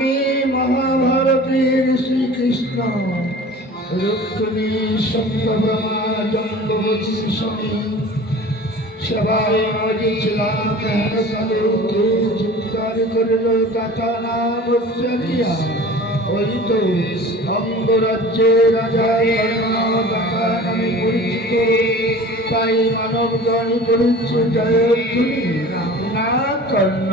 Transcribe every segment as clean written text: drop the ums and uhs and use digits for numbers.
আমি মহাভারতের শ্রীকৃষ্ণ রুক্মিণী সত্যভামা জম্ববতীর স্বামী সেবায় মজেছিলাম হেনকালে চিৎকার করিল কথা নাম উচ্চারিয়া ওই তো অঙ্গরাজ্যের রাজা দাতা নামে পরিচিত তাই মানবগণ করেছে জয়ধ্বনি না কর্ণ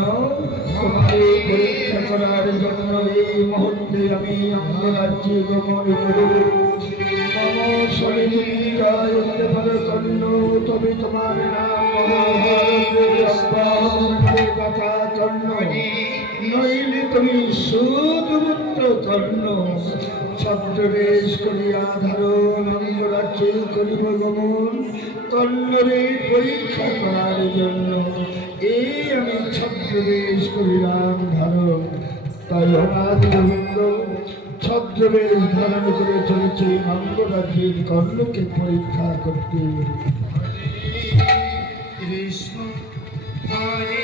তোমাকে পরীক্ষা করার জন্য এই মুহূর্তে আমি অঙ্গরাজ্যে গমন করি মম শরীর জয় হতে পারে কর্ণ তবে তোমার নাম মহাভারতের কথা কর্ণ নইলে তুমি সুদপুত্র কর্ণ ছদ্মবেশ করিয়া ধারণ অঙ্গরাজ্যে করিব গমন কর্ণরে পরীক্ষা করার জন্য এই আমি ছদ্মবেশ করিলাম ধারণ তাই অনাদি গোবিন্দ ছদ্মবেশ ধারণ করে চলেছে অঙ্গরাজ্যের কর্ণকে পরীক্ষা করতে। কৃষ্ণ হরে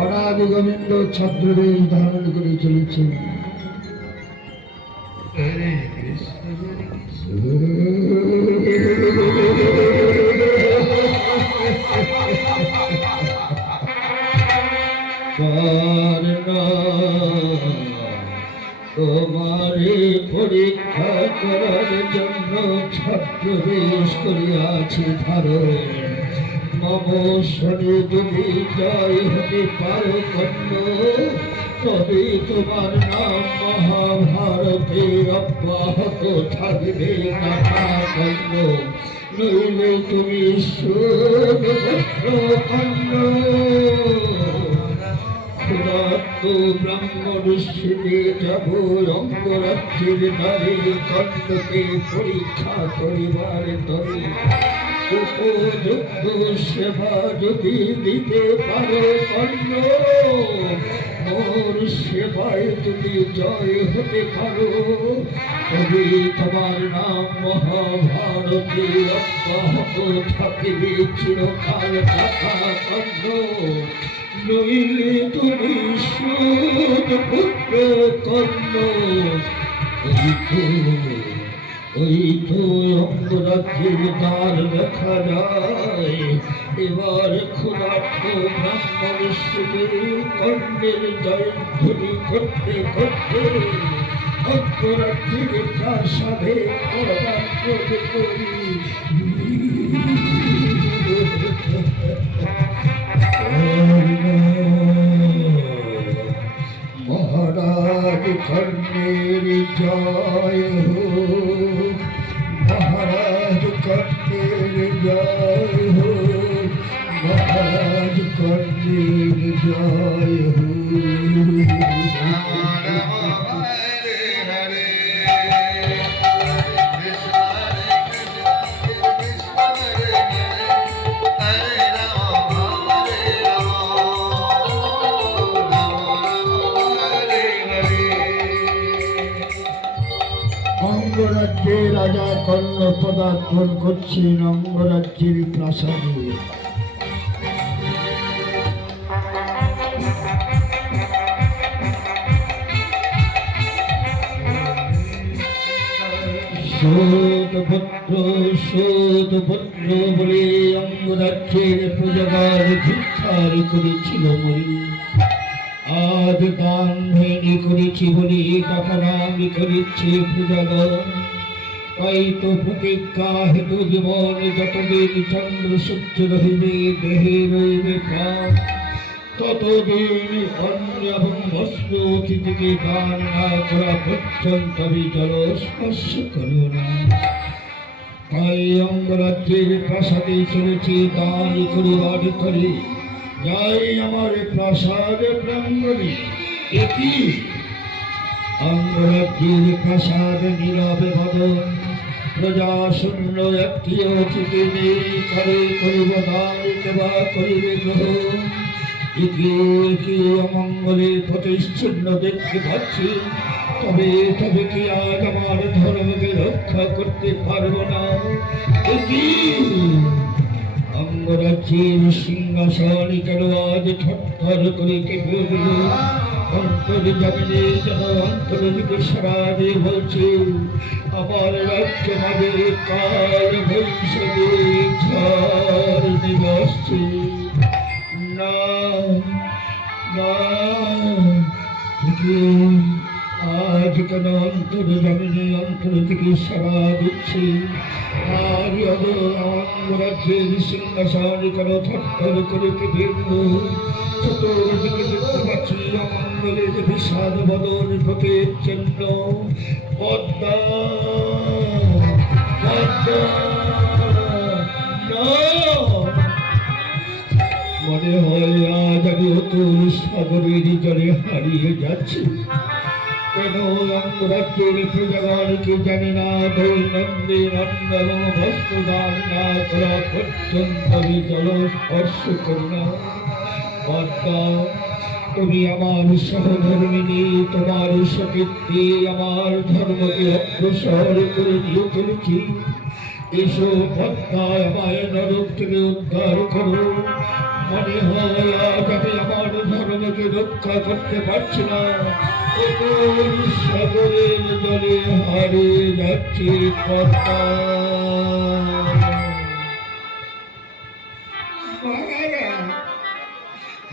অনাদি গোবিন্দ ছদ্মবেশ ধারণ করে চলেছে। তোমারে পরীক্ষা করার জন্য ছদ্মবেশ করিয়াছি ধারণ মম শনি যদি জয় হতে পারো কর্ণ তবে তোমার নাম মহাভারতে অব্যাহত থাকবে কথা কর্ণ নইলে তুমি সুদপুত্র কর্ণ ক্ষুধার্ত ব্রাহ্মণ শিবে যাব অঙ্গরাজ্যের নারী কর্ণকে পরীক্ষা করিবার তবে উপযুক্ত সেবা যদি দিতে পারো কর্ণ মোর সেবায় তুমি জয় হতে পারো তবে তোমার নাম মহাভারতে অব্যাহত থাকিবে চিরকাল কথা কর্ণ নইলে তুমি সুদপুত্র কর্ণ ওই তো অঙ্গরাজ্যের দ্বার দেখা যায় এবার ক্ষুধার্ত ব্রাহ্মণ শিবে কর্ণের জয়ধ্বনি করতে করতে অঙ্গরাজ্যের প্রাসাদে করবাঙ্গ করি। মহারাজ কর্ণের জয় হো, মহারাজ কর্ণের জয় হো, মহারাজ কর্ণের জয় হো। অঙ্গরাজ্যে রাজা কর্ণ পদার্পণ করছেন অঙ্গরাজ্যের প্রাসাদে। শোধপুত্র শোধপুত্র বলে অঙ্গরাজ্যের প্রজাগার ভিক্ষার করেছিল বলি, আজ দান ভেঙে করেছি বলে তখন আমি করেছি প্রজাগণ। তাই তো প্রতিজ্ঞা হেতু জীবন যতদিন চন্দ্র সূর্য রহিবে দেহে রইবে প্রাণ, ততদিন অন্ন এবং বস্ত্র অতিথিকে দান না করা পর্যন্ত আমি জল স্পর্শ করো না। তাই অঙ্গরাজ্যের প্রাসাদে চলেছি দান করিবার তরে, যাই আমার প্রাসাদ প্রাঙ্গণে। একই অঙ্গরাজ্যের প্রাসাদ নীরবে ভবন, প্রজা শূন্য একটি অতিথি নেই, করে করিব দান বা করিবে গ্রহণ। একই অমঙ্গলে প্রতিচ্ছন্ন দেখতে পাচ্ছি, তবে তবে কি আজ আমার ধর্মকে রক্ষা করতে পারবো না? একই অঙ্গরাজ্যের সিংহাসন কেন আজ থরথর করে কেঁপে উঠল? অন্তর জমিনে যেন অন্তর দিকে সারা দিয়ে বলছে, আমার রাজ্য মাঝে কাল ভবিষ্যতে ঝড় নেমে আসছে। না না, আজ কেন অন্তর জমিনে অন্তর থেকে সারা দিচ্ছে? আর অঙ্গরাজ্যের সিংহাসন কেন থরথর করে কেঁপে উঠল? চতুর্দিকে দেখতে পাচ্ছি অমঙ্গলের বিষাদ বদল ঘটের জন্য। পদ্মা পদ্মা না, মনে হয় আজ আমি অতুল সাগরের জলে হারিয়ে যাচ্ছি। কেন অঙ্গরাজ্যের প্রজাগণকে জানি না দৈনন্দিন অন্ন এবং বস্ত্র দান না করা পর্যন্ত আমি জল স্পর্শ করি না। পদ্মা, তুমি আমার সহধর্মিনী, তোমার সতীর্থে আমার ধর্মকে অগ্রসর করে নিয়ে চলেছি। এসো পদ্মা, আমায় নরক থেকে উদ্ধার করো। মনে হয় আজ আমি আমার ধর্মকে রক্ষা করতে পারছি না, সাগরের জলে হারিয়ে যাচ্ছে পদ্মা।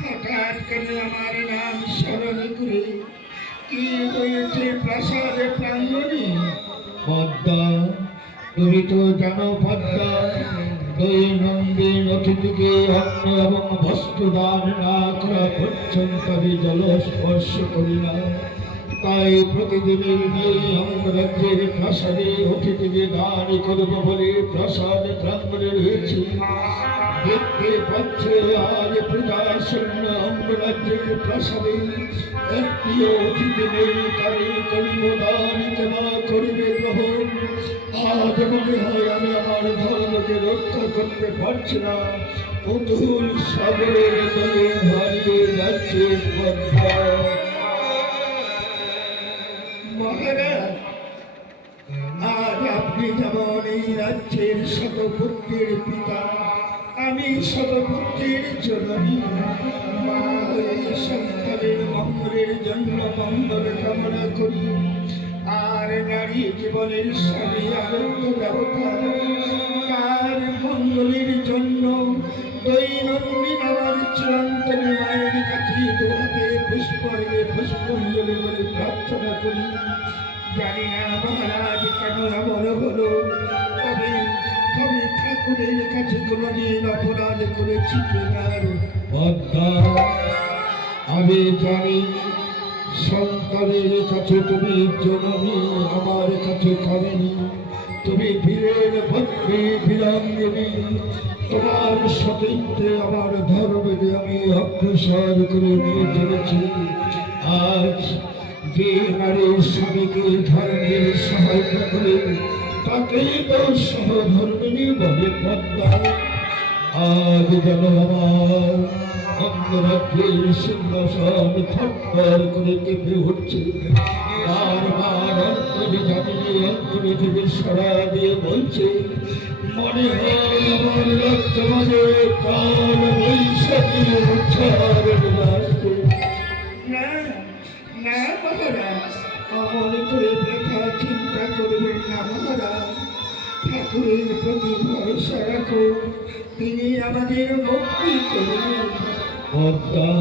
হঠাৎ করে আমার নাম স্মরণ করে কি হয়েছে প্রাসাদের প্রাঙ্গণে? পদ্মা, তুমি তো জানো পদ্মা, দৈনন্দিন অতিথিকে অন্ন এবং বস্ত্র দান না করা পর্যন্ত আমি জল স্পর্শ করি না। তাই প্রতিদিনের ন্যায় অঙ্গরাজ্যের প্রাসাদে অতিথিকে দান করব বলে প্রাসাদ প্রাঙ্গণে রয়েছে। দেখতে পাচ্ছে আজ প্রজাশূন্য অঙ্গরাজ্যের প্রাসাদে একটি অতিথি নেই, তাই করিব দান কেনা করিবে গ্রহণ। আজ মনে হয় আমি আমার ধর্মকে রক্ষা করতে পারছি না, অতুল সাগরের জলে হারিয়ে যাচ্ছে পদ্মা। মহারাজ, আজ আপনি যেমন এই রাজ্যের শতপুত্রের পিতা, আমি শতপুত্রের জননী। মা হয়ে সন্তানের মঙ্গলের জন্য মঙ্গল কামনা করি। আর নারী জীবনের স্বামী আরোগ্য দেবতা, তার মঙ্গলের জন্য দৈনন্দিন আমার চূড়ান্ত মায়ের কাছে দুহাতে পুষ্পাঞ্জলি বলে প্রার্থনা করি। জানি না মহারাজ কেন এমন হলো, তবে তবে ঠাকুরের কাছে কোনোদিন অপরাধ করেছি কিনার পদ্মা আমি জানি। শঙ্করের কাছে তুমি জননী, আমার কাছে করেনি। তুমি বীরের ভক্তি বীরাঙ্গিনী, তোমার সতীত্বে আমার ধর্মকে আমি অগ্রসর করে নিয়ে চলেছি। আজ যে নারীর স্বামীকে ধর্মের সহায়তা করে তাকেই তো সহধর্মিনী বলে পদ্মা। আজ যেন আমার অঙ্গরাজ্যের সিংহাসন থরথর করে কেঁপে উঠছে। বারবার অন্তরে জামিনে অন্তরে থেকে সরা দিয়ে বলছে, মনে হয় আমার রাজ্য মাঝে কাল বৈশাখী উচ্ছারণ আসছে। না না মহারাজ, অমন করে ব্যথা চিন্তা করবেন না মহারাজ। ঠাকুরের প্রতি ভরসা রাখো, তিনি আমাদের মুক্তি করবেন। পদ্মা,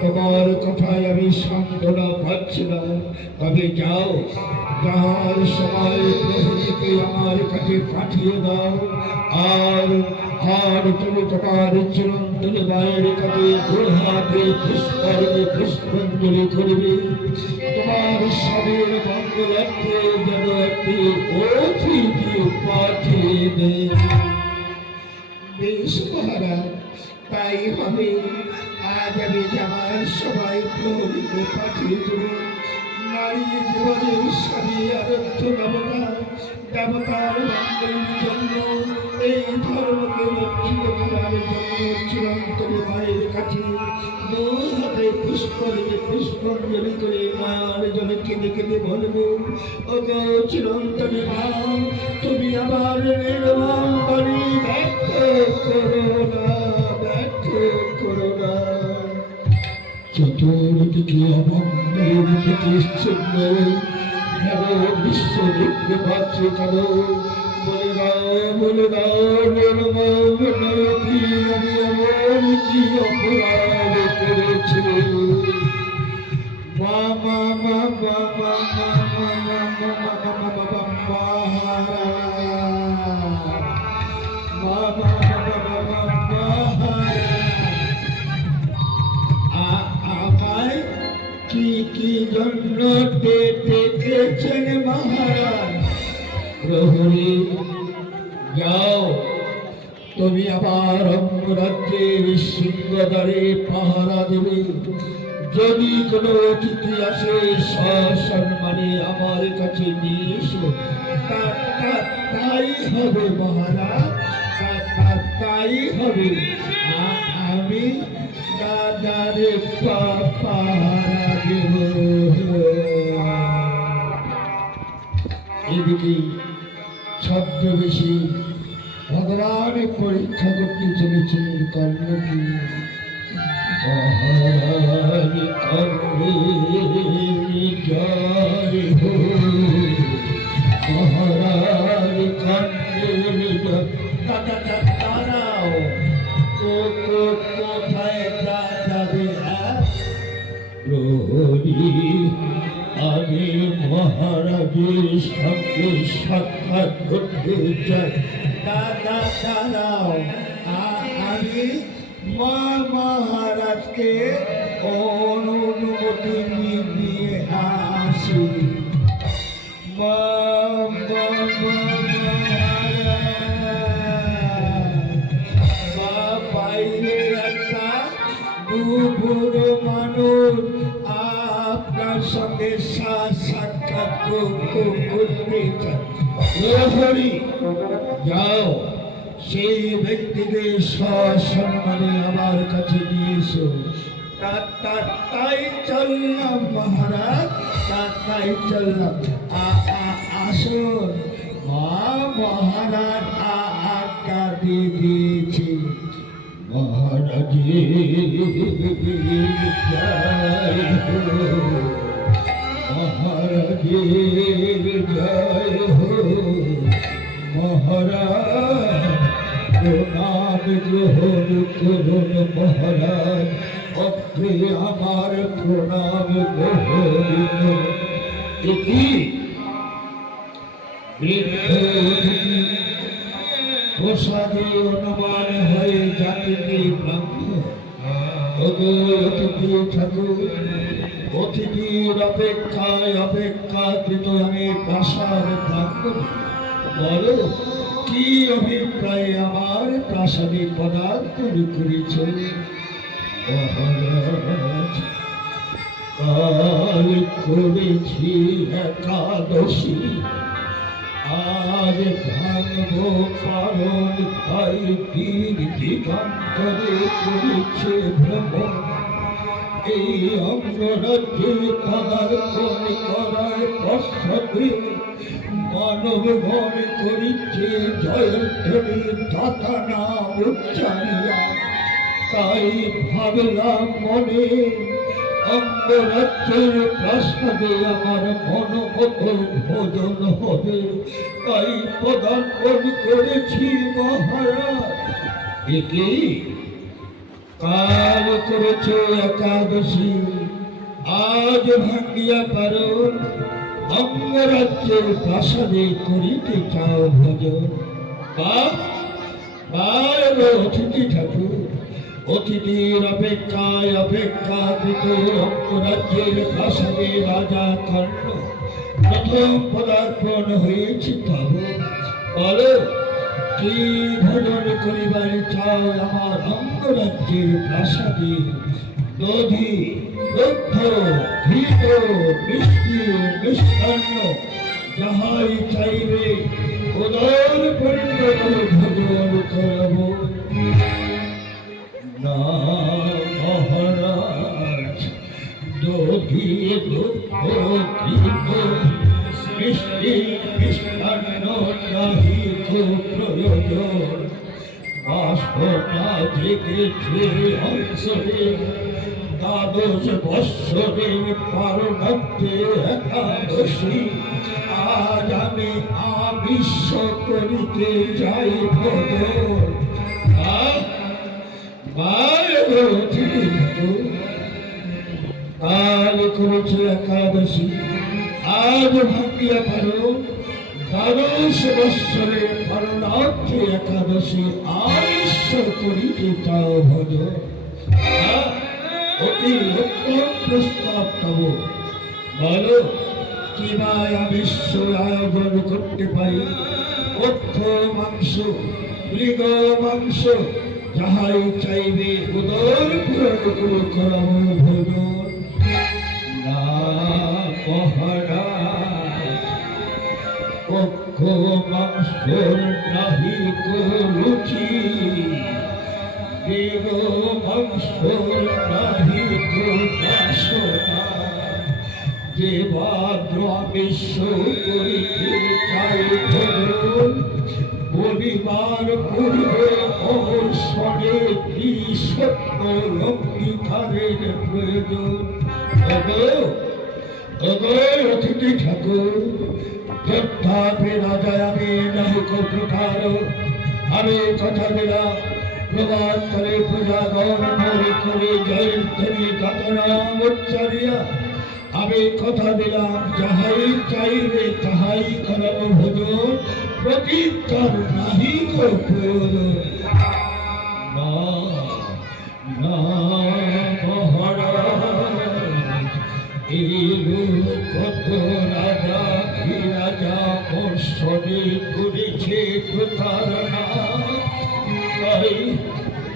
তোমার কথায় আমি সান্ত্বনা পাচ্ছি না, তবে যাও, যাওয়ার সময় প্রহরীকে আমার কাছে পাঠিয়ে দাও। আর আর তুমি তোমার চিরন্তন মায়ের কাছে দুহাতে পুষ্পাঞ্জলি করবে। তোমার স্বামীর মঙ্গলার্থে যেন একটি অতিথি পাঠিয়ে দেয়। বেশ মহারাজ, তাই হবে। আজ আমি যাওয়ার সময় প্রহরীকে পাঠিয়ে দেব। নারী জীবনের স্বামী আরাধ্য দেবতা, দেবতার মঙ্গলের জন্য, এই ধর্মকে রক্ষিত করার জন্য চিরন্তনী মায়ের কাছে দু হাতে পুষ্পাঞ্জলি করে মায়ের জন্য কেঁদে কেঁদে বলবো, ওগো চিরন্তনী মা, তুমি আমার নির্মম বাণী ব্যর্থ করো না, ব্যর্থ করো না। চতুর্দিকে অমঙ্গলের প্রতিচ্ছন্ন বিশ্ব দেখতে পাচ্ছি কেন? বলে দাও আমি এমন কি অপরাধ করেছি? মামা মামা মামা মামা মামা মামা আমায় কি কি জন্য ডেকেছেন মহারাজ? প্রহরী, যাও, তুমি আমার অঙ্গরাজ্যের সিংহদ্বারে পাহারা দেবে। যদি কোনো অতিথি আসে সসম্মানে আমার কাছে নিয়ে এসো। তাই হবে মহারাজ, তাই হবে। আমি দাদারে পাহারা দেব। এদিকে ছদ্মবেশী ভগবান পরীক্ষা করতে চলেছে কর্ণকে। মহারাজ কর্ণে জয় হো, মহারাজ কর্ণে দাঁড়াও, কোথায় যাবে? প্রহরী, আমি মহারাজের সঙ্গে সাক্ষাৎ করতে চাই। দাঁড়াও, আমি মহারাজকে অনুমতি নিয়ে আসি। বাইরে একটা বুড়ো মানুষ আপনার সঙ্গে সাক্ষাৎ করতে চাই। যাও, সেই ব্যক্তিকে সসম্মানে আমার কাছে নিয়ে এসো। তাই চললাম মহারাজ, তাই চললাম। আসুন। মহারাজ আজ্ঞা দিয়ে দিয়েছি। মহারাজের জয় হো, মহারাজের জয় হো। মহারাজ প্রণাম গ্রহণ করুন মহারাজ, অগ্রে আমার প্রণাম গ্রহণ। বৃদ্ধ অতিথি প্রসাদে অনুমান হয়ে জাতিতে ব্রাহ্ম অতিথি ঠাকুর অতিথির অপেক্ষায় অপেক্ষাকৃত আমি প্রাসাদ ব্রাহ্মণ বলো কি অভিপ্রায়ে আমার প্রাসাদে পদার্পণ করেছ? মহারাজ কাল করেছি একাদশী, আজ ভাঙব পালন তাই তীর দিগান্তরে করেছে ভ্রমণ। এই অঙ্গরাজ্যে পদার্পণ করার পশ্চাতে মানবগণ করিছে জয়ধ্বনি দাতা নাম উচ্চারিয়া। তাই ভাবলাম মনে অঙ্গরাজ্যের প্রাসাদে আমার মনোমত ভোজন হবে, তাই পদার্পণ করেছি মহারাজ। একে কাল করেছ একাদশী, আজ ভাঙ্গিয়া পারো অঙ্গরাজ্যের প্রাসাদে করিতে চাও ভোজন। অতিথি ঠাকুর অতিথির অপেক্ষায় অপেক্ষাকৃত অঙ্গরাজ্যের প্রাসাদে রাজা কর্ণ প্রথম পদার্পণ হয়েছে। তব বলো কি ভোজন করিবার চাও আমার অঙ্গরাজ্যের প্রাসাদে? দধি দুগ্ধ ঘৃত মিষ্টি মিষ্টান্ন যাহাই চাইবে উদর পূর্ণ ভোজন করব। না মহারাজ, দধি দুগ্ধ ঘৃত মিষ্টি মিষ্টান্ন নাহি তো প্রয়োজন। বাসনা জেগেছে অংশরে দ্বাদশ বৎসরের পারণত্বে একাদশী, আজ আমি আমিষ করিতে যাই ভোজন। কাল করেছে একাদশী, আজ ভাঙ্গিয়া পারো দ্বাদশ বৎসরের পালনার্থে একাদশী আমিষ করিতে চাও ভোজন। অতি উত্তম প্রস্তাব তব, বলো কিমায় আমিষ আয়োজন করতে পারি? পক্ষ মাংস মৃগ মাংস যাহাই চাইবে উদর পূরণ করে করাবো ভোজন। না মহারাজ, পক্ষ মাংস নাহি রুচি, মৃগ মাংস নাহি বাসনা, যে ভাদ্র আমিষ করিতে চাই ভোজন। পরিবার পূর্বে অবসরে কি সত্য অঙ্গীকারের প্রয়োজন? অতিথি ঠাকুর যথাপি রাজা আমি নাহিক প্রকার, আমি কথা দিলাম প্রবাদ করে প্রজাগণ মনে করে জয়ের ধ্বনি দাতনাম উচ্চারিয়া। আমি কথা দিলাম যাহাই চাইবে তাহাই করাবো ভোজন, প্রতিজ্ঞার নাহি কো প্রয়োজন। না না মহারাজ, এরূপ কত রাজা কি রাজা বর্ষণে করেছে প্রতারণা, তাই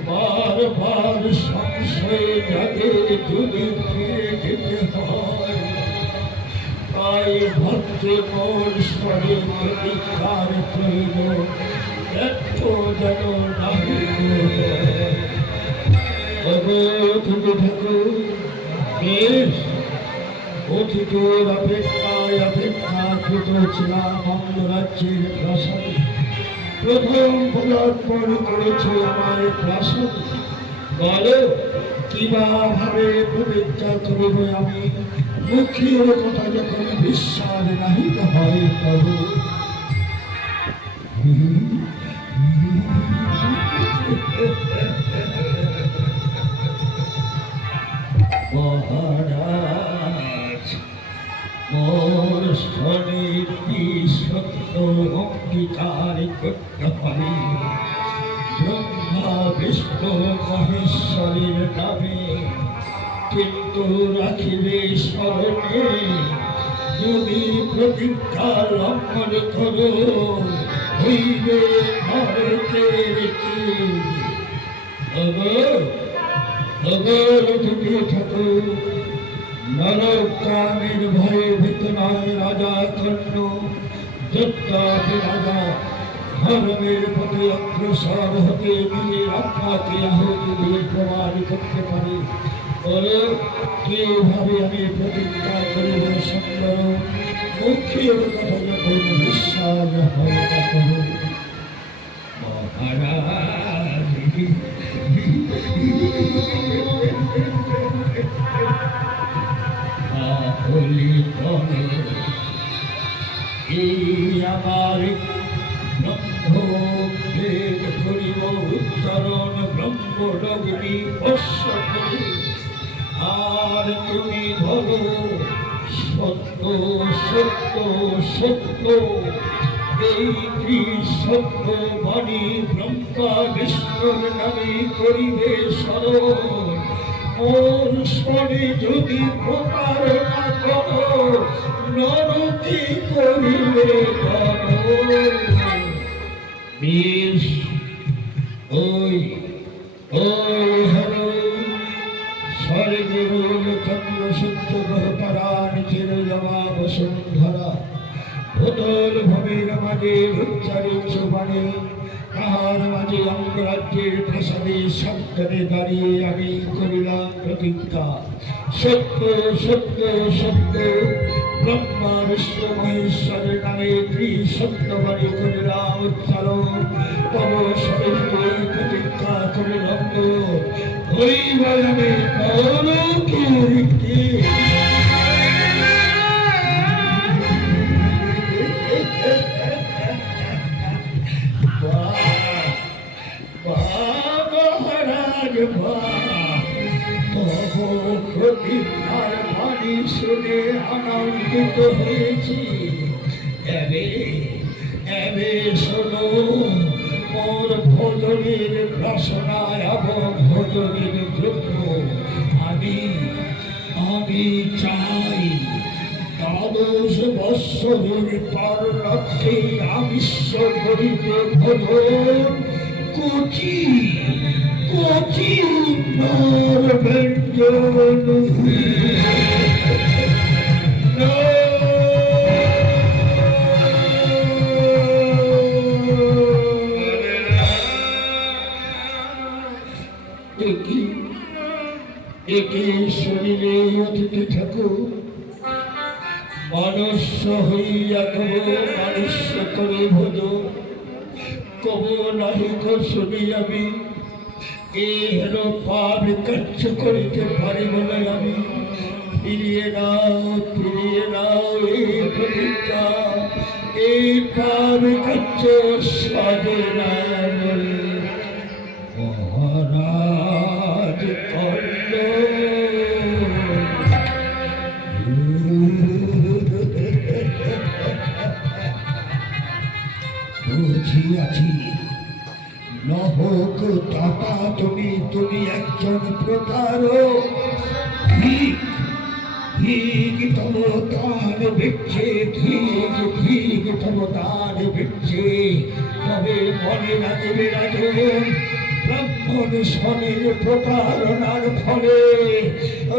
বারবার সংশয় জাগে যদি ফিরে যেতে হয়। তাই ভদ্রে মোর স্বরে প্রতিকার প্রয়োজন, ব্যর্থ যেন নাহি অতিথি ঠাকুর। বেশ, অতিথির অপেক্ষায় অপেক্ষাকৃত ছিলাম অঙ্গরাজ্যের প্রাসাদে। প্রথম পদার্পণ করেছে আমার প্রাসাদে। বলো কিবা ভাবে প্রতিজ্ঞা করিব আমি? মুখের কথা যখন বিশ্বাস নাহিত হয় তবে মহারাজ, মোর স্বনির্দি সত্য অঙ্গীকার করতে হবে ব্রহ্মা বিষ্ণু মহেশ্বরের নামে, কিন্তু রাখিবে স্মরণে যদি প্রতিজ্ঞা লঙ্ঘন করো হইবে নরকের কি। তুমি ঠাকুর নরকামের ভয়ে ভীত নয় রাজা কর্ণ, যদ্যপি রাজা ধর্মের পথে অগ্রসর হতে গিয়ে আপনাকে আহুতি দিয়ে প্রমাণ করতে পারে। বলো কিভাবে আমি প্রতিজ্ঞা করিব সুন্দর, মুখের কথা যখন বিশ্বাস হয় না করো মহারাজ। হলি তবে এই আমার ব্রহ্মবেদ করিব উচ্চারণ ব্রহ্মডগ্নি পশ্য করি। আর তুমি বলো সত্য সত্য সত্য, এই সত্য বাণী ব্রহ্মা বিষ্ণুর নামে করিবে স্মরণ। ওর স্মরণে যদি প্রতারণা করো নরকে করিবে বেশ। ওই ওই হলো স্বর্গের চন্দ্র সূর্য গ্রহ তারা নিচের জমা বসুন্ধরা, ভূতল ভূমির মাঝে উচ্চারিত বাণী, তাহার মাঝে অঙ্গরাজ্যের প্রাসাদে সাবধানে দাঁড়িয়ে আমি করিলাম প্রতিজ্ঞা। সত্য সত্য সত্য ব্রহ্মা বিষ্ণু মহেশ্বরের নামে সত্যবাণী করিলাম উচ্চারণ। তব শরীরকে প্রতিজ্ঞা করিলাম হইবার আমি অলৌকিক। মহারাজ প্রতিজ্ঞার বাণী শুনে আনন্দিত হয়েছি। এবে শোনো মোর ভোজনের বাসনা এবং ভোজনের দ্রব্য আমি চাই। দ্বাদশ বৎসরের পর লক্ষ্যে আবিষ্য করিতে ভোজন কচি কচি নর ব্যঞ্জন। একে শরীরে অতিথি ঠাকুর মনুষ্য হইয়া কব মনুষ্য করে ভোজ কব নাহি শুনি আমি এ হেন পাপ কার্য করিতে পারি বলে আমি ফিরিয়ে নাও এই প্রতিজ্ঞা, এই পাপ কার্য সাজে না বলে। মহারাজ কর্ণ বুঝিয়াছি, নহক দাতা তুমি একজন প্রতারক। ঠিক তম দান বিচ্ছে, ঠিক তম দান বিচ্ছে। তবে মনে রাখবে রাজন, ব্রাহ্মণ স্বামীর প্রতারণার ফলে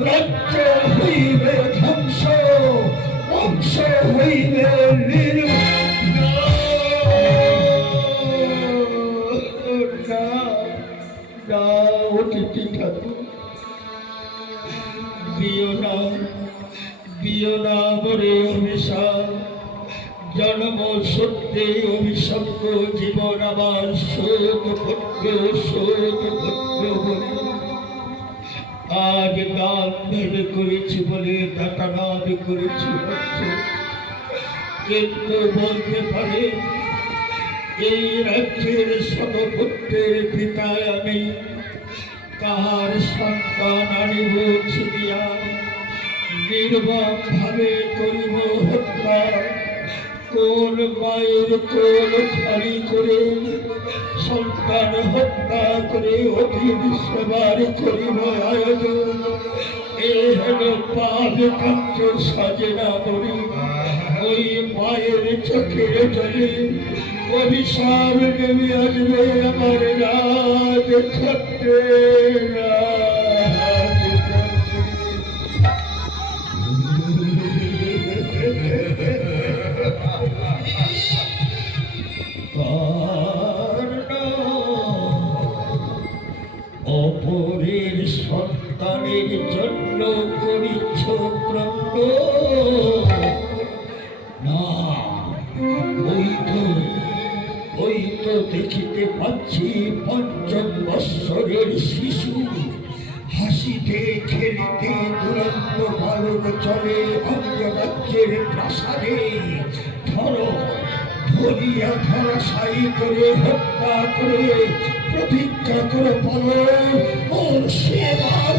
রাজ্য হইবে ধ্বংস, বংশ হইবে অতিথি ঠাকুর দিও না মরে অভিশাপ। জন্ম সত্যে অভিশপ্ত জীবন আমার শোক বলে আজ দান ভেবে করেছি বলে দাতানাদ করেছি, কিন্তু বলতে পারে এই রাজ্যের শতপুত্রের পিতায় আমি কাহার সন্তান আনিব ছিনিয়া, নির্মম ভাবে করিব হত্যা। কোন মায়ের কোন খালি করে সন্তান হত্যা করে অধীন সেবার করিব আয়োজন। এ হেন পাপ কার্য সাজে না মরি, ওই মায়ের চোখের জলে অভিশাপ নেমে আসবে আমার রাজ ক্ষত্রের অপরের সন্তানের জন্য করিছ প্রাণ না, ওই তো দেখিতে পাচ্ছি পঞ্চম বৎসরের শিশু হাসিতে খেলিতে দুরন্ত বালক চলে অঙ্গরাজ্যের প্রাসাদে। ধরিয়া ধরাশায়ী করে হত্যা করে প্রতিজ্ঞা করে বলো ওর সেবার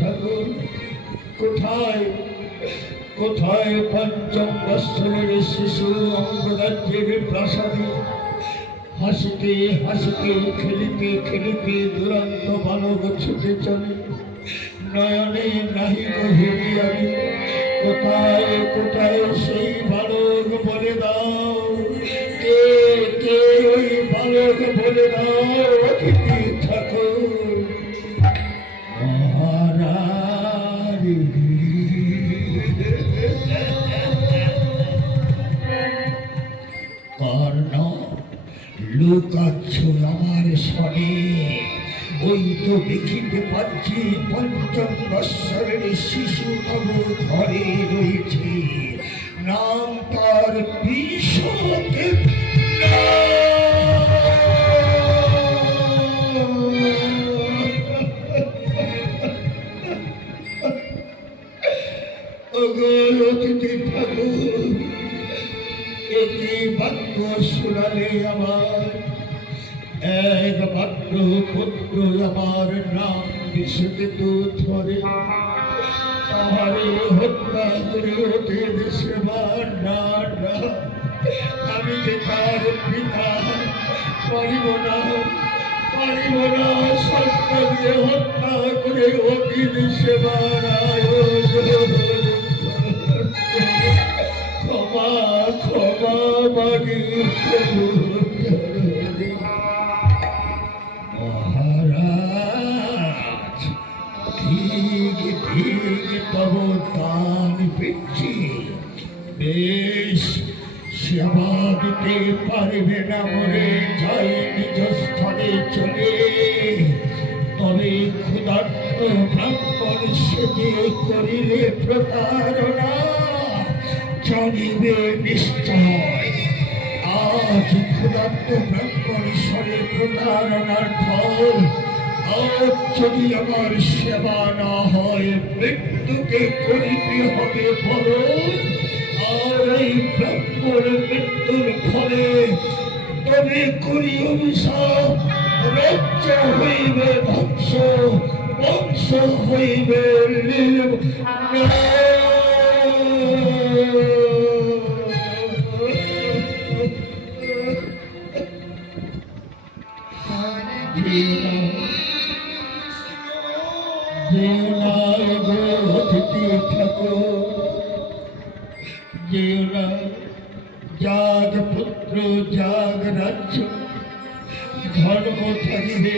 ঠাকুর কোথায় কোথায় পঞ্চম বৎসরের শিশু অঙ্গরাজ্যের প্রাসাদে হাসিতে হাসিতে খেলিতে খেলিতে দুরন্ত বালক ছুটে চলে নয়নে নাহি গহিরি আমি কোথায় কোথায় সেই বালক বলে দাও কে কে ওই বালক বলে দাও অতিথি ঠাকুর মহারাজ কর্ণ লুকাচ্ছ আমার স্বরে ওই তো দেখিতে পাচ্ছি পঞ্চম বৎসরের শিশু তব ঘরে রয়েছে নাম তার বিষকে অতিথি ঠাকুর একই বাক্য শোনালে আমার একমাত্র পুত্র আমার নাম বিশ্বজিৎ ধরে তাহারে হত্যা করে ওঠে সেবার না আমি যে তার পিতা পারিব না সন্তানকে হত্যা করে অতীত সেবার আয়োজন ক্ষমা মাগি মহারাজ ঠিক তব দান পেয়েছি বেশ সেবা দিতে পারবে না মরে যাই নিজ স্থানে চলে তবে ক্ষুধার্ত ব্রাহ্মণ সেজে করিলে প্রতারণা জানিবে নিশ্চয় আজ ক্ষুধার্ত ব্রাহ্মণ ঈশ্বরের প্রতারণার ফল আজ যদি আমার সেবা না হয় মৃত্যুকে করিতে হবে বরণ আর এই ব্রাহ্মণ মৃত্যুর ফলে তবে করি অভিশাপ রাজ্য হইবে ধ্বংস বংশ হইবে জাগ পুত্র জাগ রাজ্য ধর্ম থাকিবে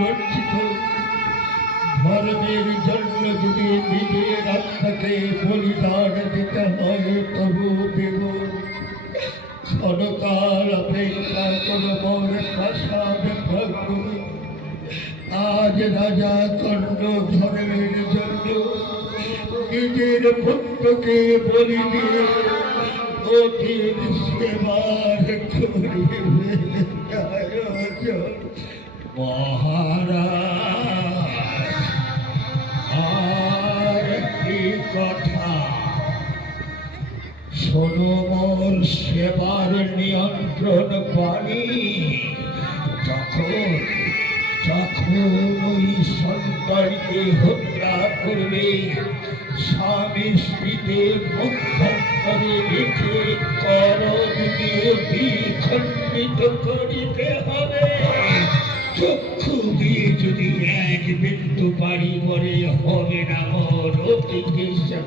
রক্ষিত ধর্মের জন্য যদি নিজের আত্মাকে বলিদান দিতে হয় তবু দেব ক্ষণকাল অপেক্ষা করব প্রাসাদ প্রভু আজ রাজা কর্ণ ধর্মের জন্য নিজের পুত্রকে বলি দিয়ে অধীন সেবার করিবে মহারাজ আর কি কথা শোনো মোর সেবার নিয়ন্ত্রণ বাণী যখন ওই সন্তানকে হত্যা করবে, স্বামী স্ত্রীতে মধ্যন্তরে রেখে করণ দিয়ে বিখণ্ডিত করিতে হবে। চক্ষু দিয়ে যদি এক বিন্দু পারি করে হবে না মোর অতি কেশব।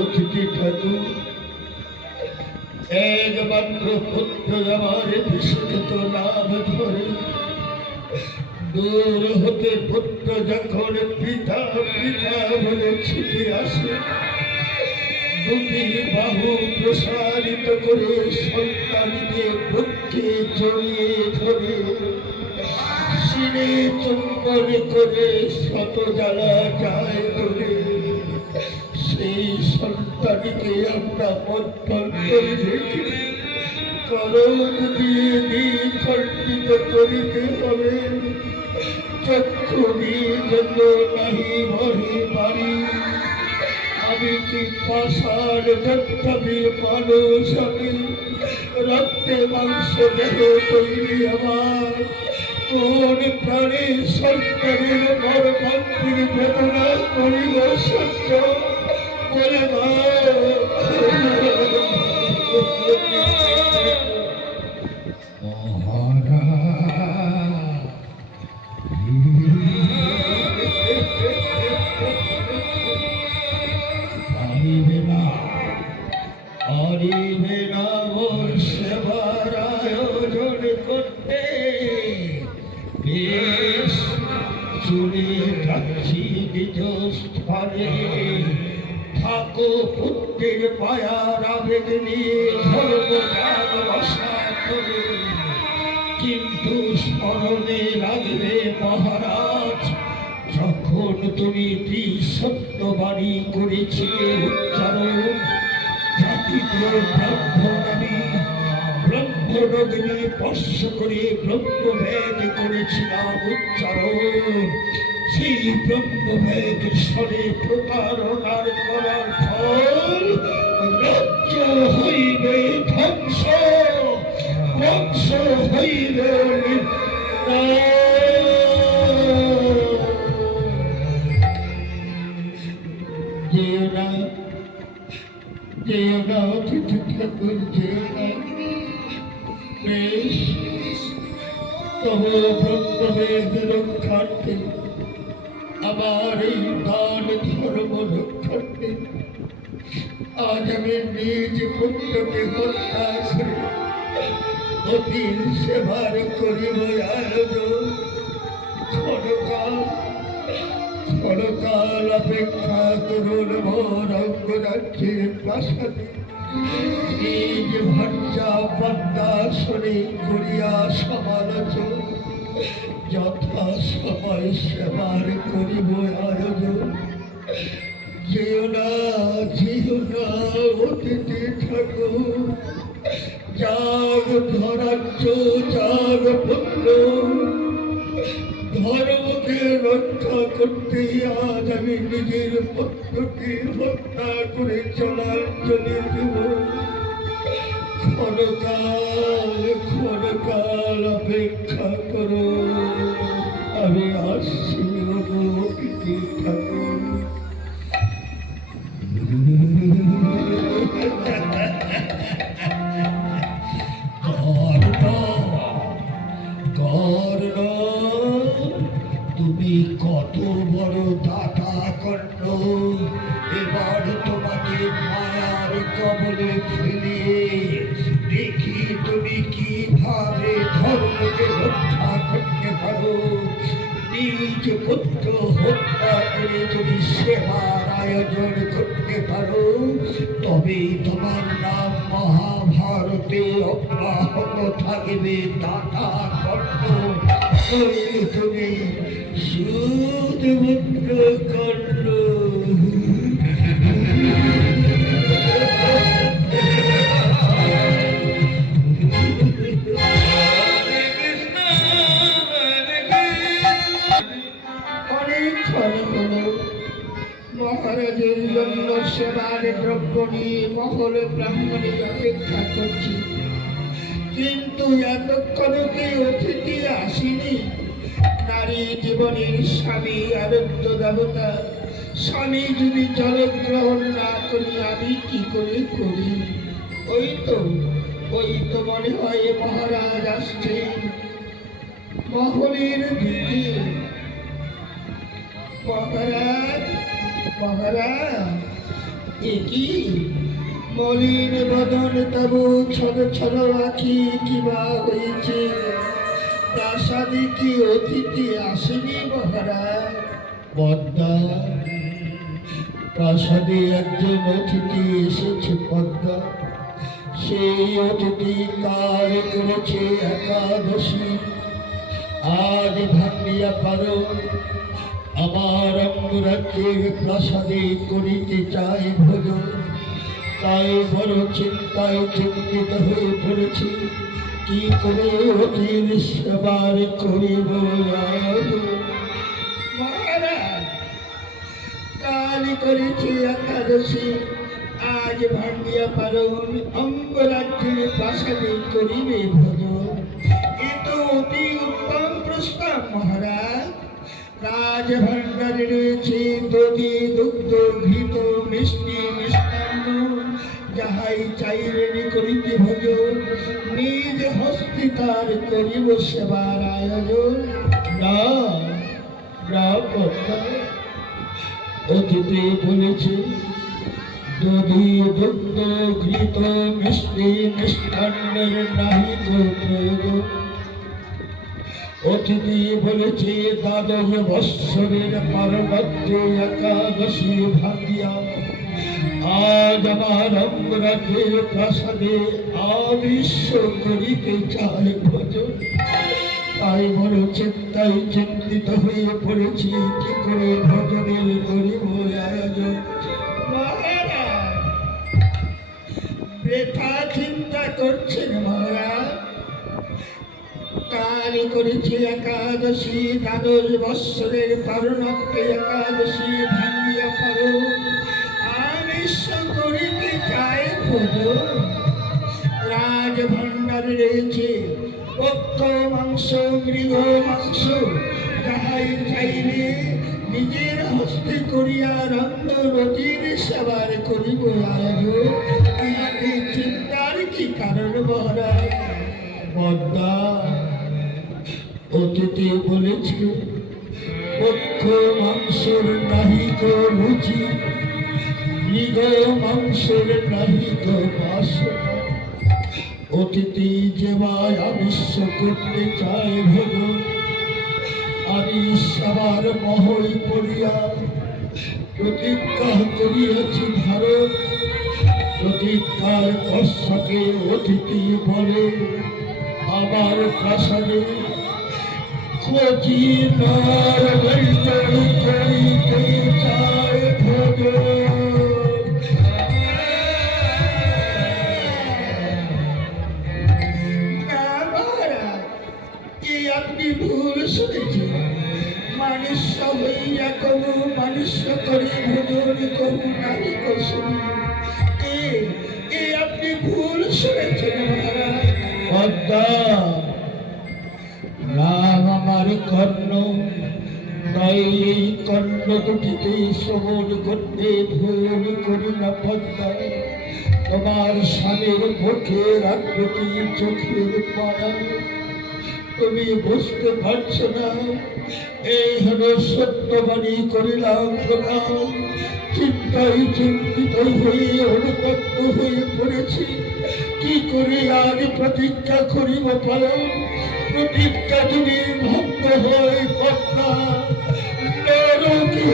অতিথি ঠাকুর, একমাত্র পুত্র আমার বিশ্বত নাম ধরে দূর হতে পুত্র যখন পিতা পিতা বলে ছুটে আসে, দুটি বাহু প্রসারিত করে সন্তানকে বুকে জড়িয়ে ধরে শিরে চুম্বন করে শত জ্বালা যায় ধরে সেই সন্তানকে আমরা মধ্যন্তরে রেখে করণ দিয়ে বিখণ্ডিত করিতে হবে। চক্ষু দিয়ে জন্য নাহি ভরে পারি, আমি কি পাষাণ দত্তবী মানুষ, আমি রক্তে মাংস দেহ তৈরি আমার, কোন প্রাণী সন্তানের মর্মান্তিক বেদনা করিব সত্য বলে সেবার আয়োজন করতে বেশ চলে যাচ্ছি নিজ স্থানে। থাকো পুত্রের পায়ার আবেগ নিয়ে ধর্মযান বসা করে, কিন্তু স্মরণে রাখবে মহারাজ, যখন তুমি সত্যবাণী করেছিলে উচ্চারণ, জাতিকে ব্রাহ্মণামী ব্রহ্মরগ্নি স্পর্শ করে ব্রহ্মভেদ করেছিলাম উচ্চারণ, সেই ব্রহ্মভেদ স্বরে প্রতারণার করার ফল রাজ্য হইবে ধ্বংস, বংশ হইবে যেও না, যেও না অতিথি ঠাকুর, যেও না। বেশ, তবে ব্রহ্মবেদ রক্ষার্থে আমার এই দান ধর্ম রক্ষার্থে আজ আমি নিজ পুত্রকে হত্যা করে অধীন সেবার করিব আয়োজন। ক্ষণকাল ক্ষণকাল অপেক্ষা করুন মোর অঙ্গরাজ্যের প্রাসাদে, নিজ ভর্যা পদ্মাসনে করিয়া সমালোচন, যথা সময় সেবার করিব আয়োজন। যেও না, যেও না অতিথি ঠাকুর, যাগ ধরাজ্য, যাগ পুত্র, ধর্মকে রক্ষা করতে আজ আমি নিজের পুত্রকে হত্যা করে চলার জন্য দেব। ক্ষণকাল ক্ষণকাল অপেক্ষা করো, আমি আসছি অতিথি ঠাকুর। তুমি কত বড় দাতা কর্ণ, এবার তোমাকে মায়ার কবলে ফেলিয়ে দেখি তুমি কিভাবে ধর্মকে রক্ষা করতে পারো। নিজ পুত্র হত্যা করে যদি সেবার আয়োজন করতে পারো, তবে তোমার নাম মহাভারতে অব্যাহত থাকবে দাতা কর্ণ। তুমি শুধুমাত্র কর্ণ। অনেকক্ষণ হলো মহারাজের জন্য সেবার দ্রব্য নিয়ে মহল ব্রাহ্মণী অপেক্ষা করছি, কিন্তু এতক্ষণে কি অতিথি আসেনি? নারী জীবনের স্বামী আরোগ্য দেবতা, স্বামী যদি জলগ্রহণ না করি আমি কি করে করি? ওই তো মনে হয় মহারাজ আসছে মহলের দিকে। মহারাজ, মহারাজ, একই মলিন বদন তবু ছল ছল আঁখি কিবা হয়েছে? প্রাসাদে কি অতিথি আসেনি মহারাজ? পদ্মা, প্রাসাদে একজন অতিথি এসেছে পদ্মা। সেই অতিথি কাল করেছে একাদশী, আজ ভাঙিয়া পারো আমার অঙ্গরাজ্যের প্রাসাদে করিতে চাই ভোজন। তাই বড় চিন্তায় চিন্তিত হয়ে পড়েছি, কি করে অতির সেবার করিব আজ। মহারাজ, কাল করেছি একাদশী, আজ ভাঙ্গিয়া পালন অঙ্গরাজ্যের প্রাসাদে করিবে ভোজন। এ তো অতি উত্তম প্রস্তাব মহারাজ। রাজভাণ্ডারে রয়েছে দধি, দুগ্ধ, ঘৃত, মিষ্টি, মিষ্টান্ন, যাহাই চাইবেনি করিতে ভোজন। নিজ হস্তে তার করিব সেবার আয়োজন। না না কথা, অতিথি বলেছে দধি, দুগ্ধ, ঘৃত, মিষ্টি, মিষ্টান্নের নাহি তো প্রয়োজন। অতিথি বলেছে দ্বাদশ বৎসরের পার্বত্যে একাদশী ভাঙিয়া আজ আমার অঙ্গরাজ্যের প্রাসাদে আবিশ্ব করিতে চায় ভোজন। তাই বড় চিন্তায় চিন্তিত হয়ে পড়েছি, কি করে ভোজনের করিব আয়োজন। মহারাজ, বৃথা চিন্তা করছেন মহারাজ। কাল করেছি একাদশী, দ্বাদশ বৎসরের পারণত্বে একাদশী ভাঙ্গিয়া পারো আমিষ করিতে চায় ভোজন। রাজভাণ্ডারে রয়েছে পক্ষ মাংস, মৃগ মাংস, যাহাই চাইবে নিজের হস্তে করিয়া রন্ধ নদীর সেবার করিব আয়োজন। ইহাতে চিন্তার কি কারণ মহারাজ? পদ্মা, অতিথি বলেছে পক্ষ মাংসের নাহি গো রুচি, মৃগ মাংসের নাহি গো বাসনা। অতিথি যেবায় আবিশ্ব করতে চায় ভোজন, আমি সবার মহল পড়িয়া প্রতিজ্ঞা করিয়াছি ভারত। প্রতিজ্ঞার পশ্চাতে অতিথি বলে আমার প্রাসাদে কচি তার বৈঠক করিতে চায় ভোজন। আপনি ভুল শুনেছেন। মানুষ হইয়া কবু মানুষ করে ভোজন কবু নারী কৌশলী। আপনি ভুল শুনেছেন মহারাজ। পদ্মা, রাম আমার কর্ণ, তাই এই কর্ণ দুটিতে শ্রবণ করতে ভুল করি না পদ্মা। তোমার স্বামীর মুখের আকৃতি চোখের পাড়া তুমি বুঝতে পারছো না। এই হলো সত্যবাণী করিলাম প্রকাশ। চিন্তায় চিন্তিত হয়ে অনুতপ্ত হয়ে পড়েছি, কি করে আজ প্রতিজ্ঞা করিব পালন। প্রতিজ্ঞা যদি ভঙ্গ হয় পদ্মা, নরকে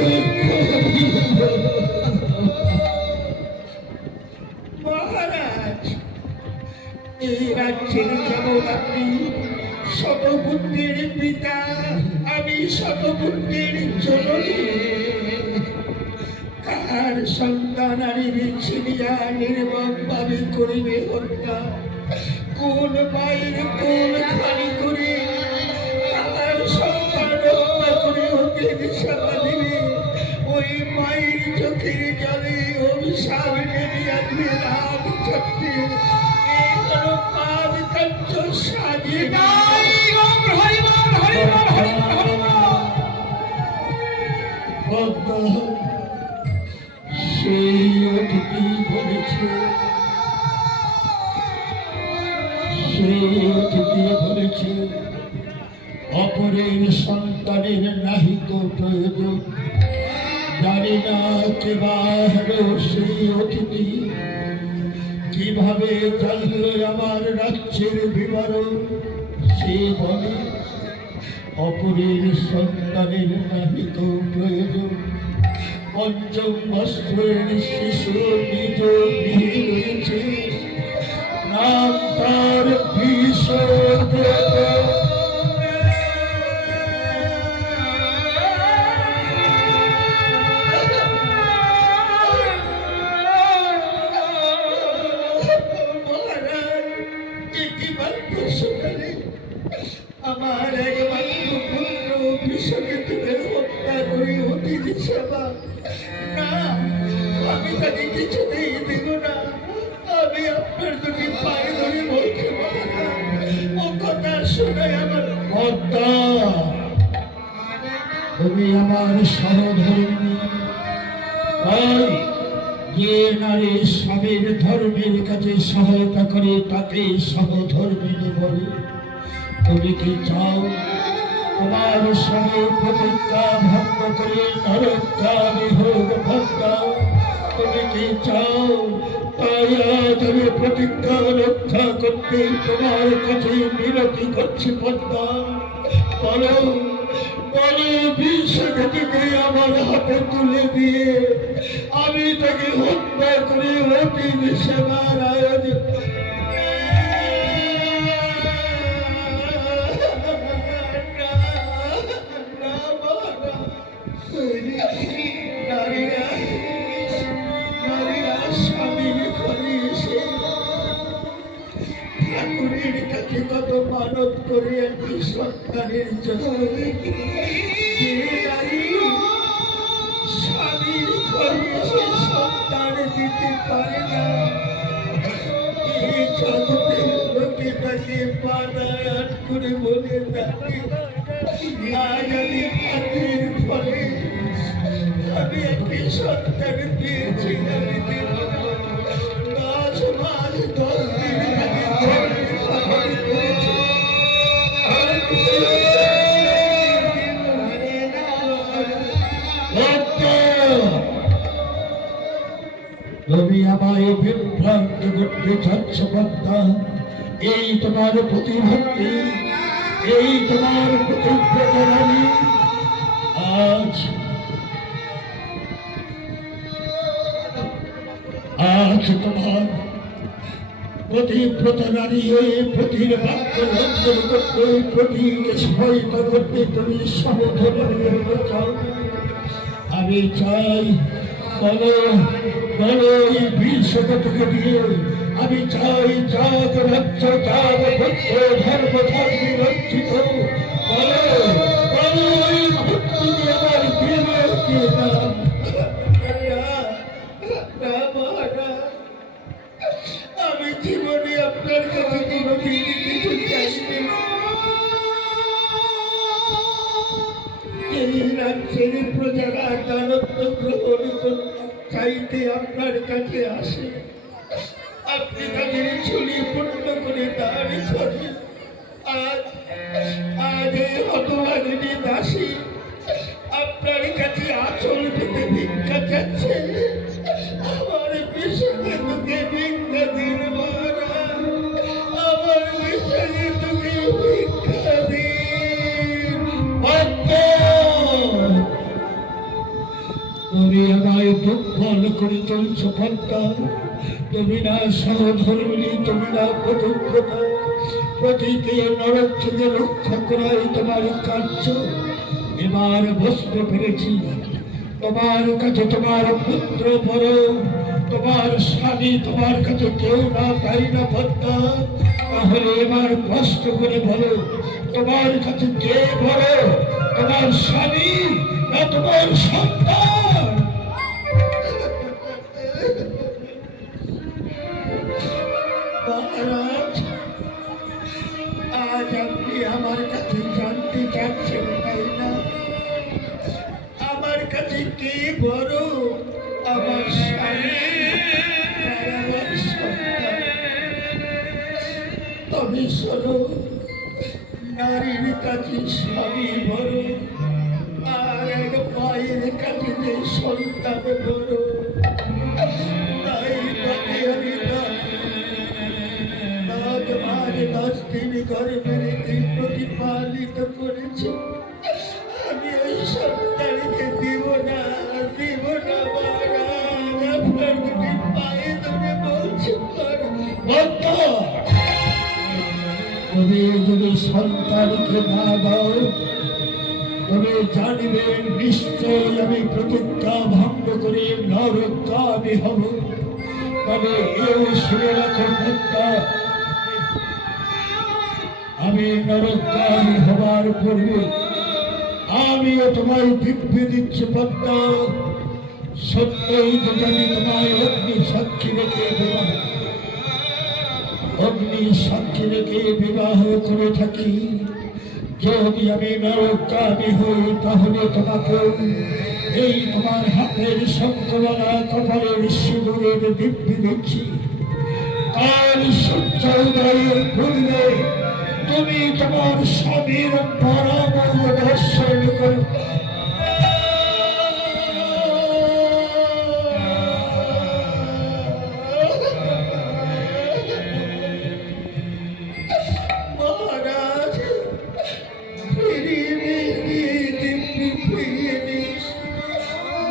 মহারাজ, এই রাজ্যের যেমন আপনি শতপুত্রের পিতা, আমি শতপুত্রের জননী। কার সন্তান ছিনিয়া নির্মম ভাবে করিবে হত্যা? কোন মায়ের কোন খালি করে কার সন্তান হত্যা করে ওকে সেবা দিবে? ওই মায়ের চোখের জলে অভিশাপ নিতাই গৌর হরিবল হরিবল হরিবল হরিবল। পদ্মা সেই অতিথি বলেছে, সেই অতিথি বলেছে অপরের সন্তানের নাহি তো প্রয়োজন। জানি না কেবা হলো সেই অতিথি, কিভাবে জানলো আমার রাজ্যের বিবরণ। সে বলে অপরের সন্তানের নাহি তো প্রয়োজন। পঞ্চম বস্ত্রের শিশু নিজ গৃহে রয়েছে, নাম তার ভীষণ। আমার একমাত্র পুত্র বিশ্বকে থেকে হত্যা করে অতিথি সেবা, না আমি তাকে কিছুতেই দেব না। আমি আপনার দুটি পায়ে ধরে বলতে ও কথা শুনে আমার হত্যা। তুমি আমার সহধর্মী, তাই যে নারী স্বামীর ধর্মের কাছে সহায়তা করে তাকে সহধর্মিনী বলে। তুমি কি চাও তোমার স্বামী প্রতিজ্ঞা ভঙ্গ করে নরকামী হোক ভক্তা? তুমি কি চাও? তাই আজ আমি প্রতিজ্ঞা রক্ষা করতে তোমার কাছে মিনতি করছি পদ্মা। বলো বলো, বিষঘটিকে আমার হাতে তুলে দিয়ে আমি তাকে হত্যা করে অতি সেবার আয়োজন। ঠাকুরের কাছে কত মানব করে একটি সন্তানের জন্য, যে নারী স্বামীর ঘরে সে সন্তান দিতে পারে না, এই জগতের লোকে তাকে পাদায়াত করে বলে থাকে। আজ আমি পাপের ফলে আমি একটি সন্তান পেয়েছি, আমি দেব না। 10 মাস 10 দিন তাকে ঘরে পালন করেছি। তুমি আমায় বিভ্রান্ত করতে চাচ্ছ পদ্মা। এই তোমার প্রতিভক্তি, এই তোমার প্রতিজ্ঞানী। আজ আজ তোমার প্রতিব্রত নারী হয়ে প্রতির বাক্য লঙ্ঘন করতে, প্রতিকে সহায়তা করতে তুমি সহধর্মী চাও। আমি চাই বলো বলো, এই বিশ্বকে দিয়ে আমি চাই যাগ রাজ্য, যাগ ভক্ত ধর্ম ধর্মী রক্ষিত। বলো বলো, এই ভক্তিকে আমার প্রেমে দিয়ে দাও। আমি জীবনে আপনার কাছে কোনোদিন কিছু চাইনি। এই রাজ্যের প্রজারা দানত্ব গ্রহণ চাইতে আপনার কাছে আসে, আপনি তাদের ঝুলি পূর্ণ করে দান করেন। আজ আজ এই হতভাগিনী দাসী আপনার কাছে আঁচল পেতে ভিক্ষা চাচ্ছে। আমার বিষয়ে তোকে ভিক্ষা দিন মহারাজ, আমার বিষয়ে তোকে ভিক্ষা দিন। তুমি আমায় দুর্বল করে চলছ পদ্মা। তুমি না সহধর্মিনী, তুমি না প্রতিজ্ঞতা। প্রতিকে নরক থেকে রক্ষা করাই তোমার কার্য। এবার বুঝতে পেরেছি তোমার কাছে তোমার পুত্র বড়, তোমার স্বামী তোমার কাছে কেউ না, তাই না পদ্মা? তাহলে এবার কষ্ট করে বলো, তোমার কাছে কে বড়, তোমার স্বামী না তোমার সন্তান? মহারাজ, আজ আজ আপনি আমার কাছে জানতে চাচ্ছেন, তাই না? আমার কাছে কে বড়, আমার স্বামী আর আমার সন্তান? তবে শোনো, নারীর কাছে স্বামী বড়, আর এক মায়ের কাছে যে সন্তান বড়। তাই তাকে আমি মাঝ 10 দিন গর্ভে রেখে প্রতিপালিত করেছি। আমি ওই সন্তানকে দিব না মহারাজ। আপনার দুটি পায়ে ধরে বলছি, বন্ধ। তুমি যদি সন্তানকে না দাও, তবে জানিবে নিশ্চয় আমি প্রতিজ্ঞা ভঙ্গ করে নরকামী হব। তবে এও শুনে রাখো পদ্মা, আমি নরকামী হবার পূর্বে আমিও তোমায় দিব্যি দিচ্ছি পদ্মা। সত্যই যদি আমি তোমায় অগ্নি সাক্ষী রেখে বিবাহ করে থাকি, যদি আমি নরকামী হই, তাহলে তোমাকে এই তোমার হাতের শঙ্খমালা, কপালের সিঁদুরের দিব্যি দিচ্ছি। কাল সূর্য উদয়ের পূর্বে তুমি তোমার স্বামীর পরম দর্শন করো। মহারাজ,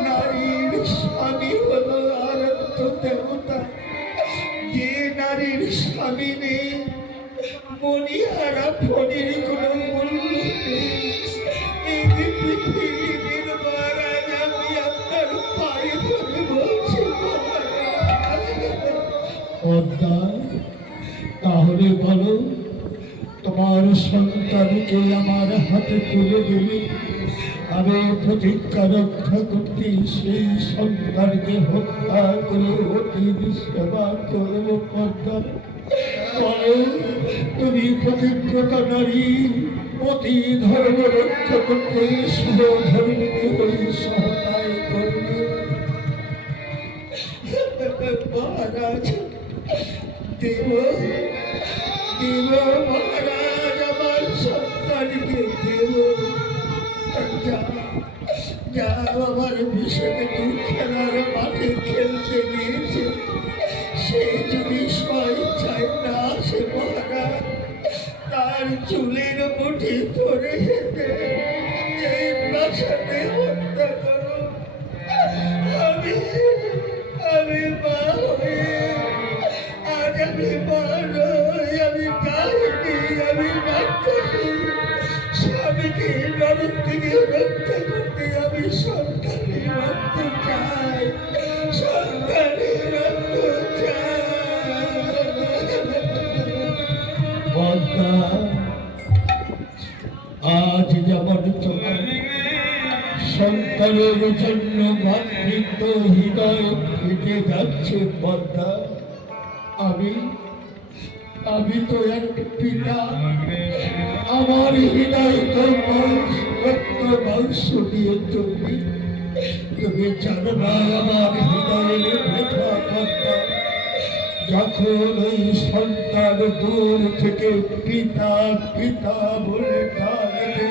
নারীর স্বামী হলো আরাধ্য দেবতা। যে নারীর স্বামী নেই, মণিহারা ফণির কোনো মূল্য নেই। এই পৃথিবীর মহারাজ, আমি আপনার পায়ে ধরে বলছি পদ্মা, তাহলে বলো, তোমার সন্তানকে আমার হাতে তুলে দিলে আমি প্রতিজ্ঞা রক্ষা করতে সেই সন্তানকে হত্যা করে অতি সেবা করব। পদ্মা, বলো, তুমি প্রতিজ্ঞতা নারী, অতি ধর্ম রক্ষা করতে সহধর্মীকে ওই সহায় করবে। মহারাজ, দেব মহারাজ, আমার সন্তানকে দেব। যাও, আমার বিষয়কে তুই খেলার মাঠে খেলতে গিয়েছে, সে যদি স্বেচ্ছায় না আসে মহারাজ, তার চুলের মুঠি ধরে এই প্রাসাদে হত্যা করো। আমি মা হয়ে, আজ আমি মা নই, আমি ডাইনি, আমি রাক্ষসী। স্বামীকে নরক থেকে রক্ষা করতে আমি সন্তানের রক্ত চাই, সন্তানের রক্ত চাই। আজ যেমন তোমার সন্তানের জন্য মাতৃত্ব হৃদয় ফেটে যাচ্ছে পদ্মা, আমি তো এক পিতা। আমার হৃদয় তো রক্ত মাংস দিয়ে তৈরি। তুমি জানো না আমার হৃদয়ের ব্যথা পদ্মা। যখন ওই সন্তান দূর থেকে পিতা পিতা বলে ডাকে,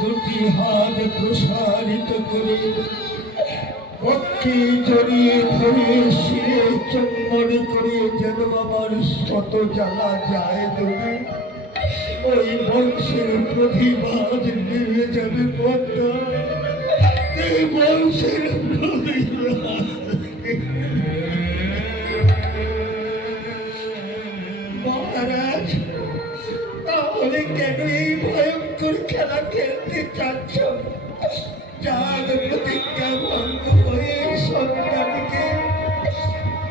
দুটি হাত প্রসারিত করে পক্ষে জড়িয়ে ধরে শিরে চুম্বন করে যেন আমার শত জ্বালা যায় দেবে, ওই বংশের প্রতিবাদ নেমে যাবে পদ্মা। এই বংশের প্রতিবাদ। মহারাজ, তাহলে কেন এই ভয়ঙ্কর খেলা খেলতে চাচ্ছ? যার প্রতিজ্ঞা ভঙ্গ হয়ে সন্তানকে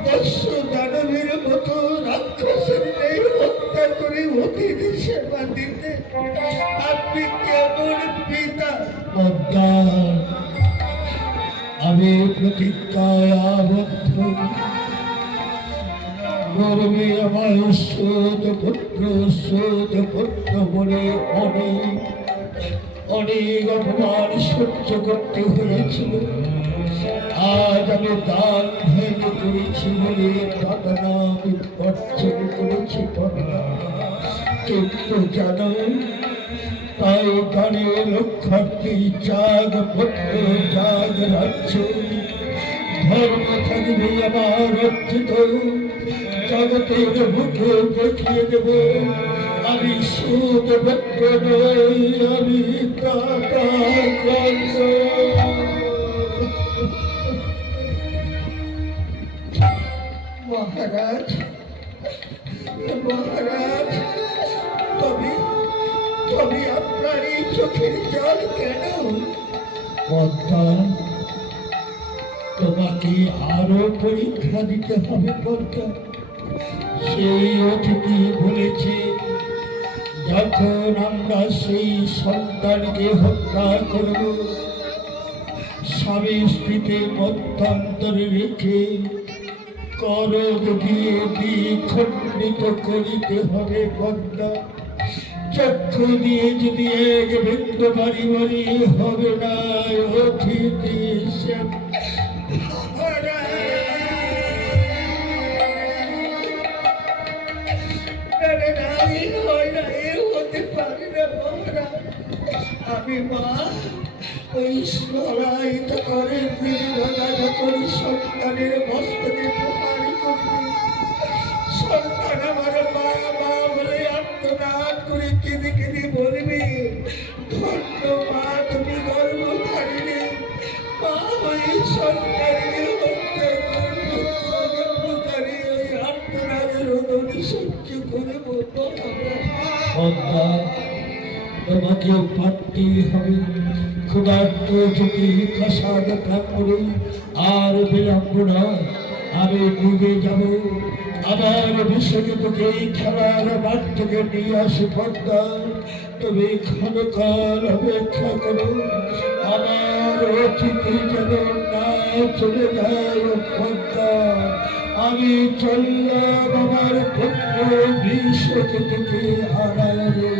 দস্যু দানবের মতো রাক্ষসের নেই হত্যা করে অতিথি সেবা দিতে আপনি কেমন পিতা? পদ্মা, আমি প্রতিজ্ঞায় আবদ্ধ। করবে আমার সুত পুত্র বলে অনেক অনেক অপমান সহ্য করতে হয়েছিল। আজ আমি দান ভেঙে করেছি বলে ঘটনা আমি অর্জন করেছি ঘটনা, কিন্তু জানো তাই গানের রক্ষার্থী জাগ পুত্র জাগ রাজ্য ধর্ম থাকবে আমার অর্জিত, জগতের মুখে দেখিয়ে দেব আমি সুদ পুত্র নই, আমি দাতা কর্ম। মহারাজ মহারাজ, তবে তবে আপনার এই চোখের জল কেন? পদ্মা, তোমাকে আরো পরীক্ষা দিতে হবে পদ্মা। সেই অতিথি বলেছে যখন আমরা সেই সন্তানকে হত্যা করব, স্বামী স্ত্রীতে মতান্তরে রেখে করদ দিয়ে দ্বিখণ্ডিত করিতে হবে পদ্মা। চক্ষু দিয়ে যদি এক বিন্দু বাড়ি বাড়ি হবে না অতিথি সে আমি মা ওই স্মরায়িত করে নির্ভরা যখন সন্তানের মস্তকে প্রহার করবে, সন্তান আমার মা মা বলে আত্মনাদ করে কেঁদে কেঁদে বলবে ধন্য মা তুমি গর্ভধারিণী, মা ওই সন্তানের হত্যা গর্ভধারী ওই আত্মনাদের রোদন সহ্য করব। তোমাকে পারতেই হবে, ক্ষুধার্ত যদি প্রসাদ প্রাঙ্গণে আর বিলম্ব নয়, আমি ডুবে যাব। আমার বিশ্বজিৎকে খেলার মাঠ থেকে নিয়ে আসে পদ্মা, তুমি ক্ষণকাল অপেক্ষা করো, আমার অতিথি যেন না চলে যায় পদ্মা। আমি চললাম আমার পুত্র বিশ্বজিৎকে হারাবে।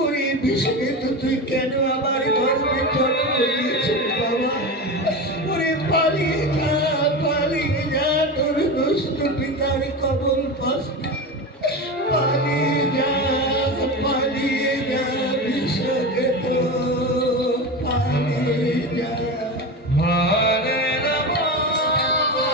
ওরে বিশ্বজিৎ, তুই কেন আমার গর্ভে জন্ম দিয়েছিস বাবা? ওরে পালিয়ে যা তোর দুষ্ট পিতার কবল পাস্তি, পালিয়ে যা বিশ্বজিৎ, পালিয়ে যা।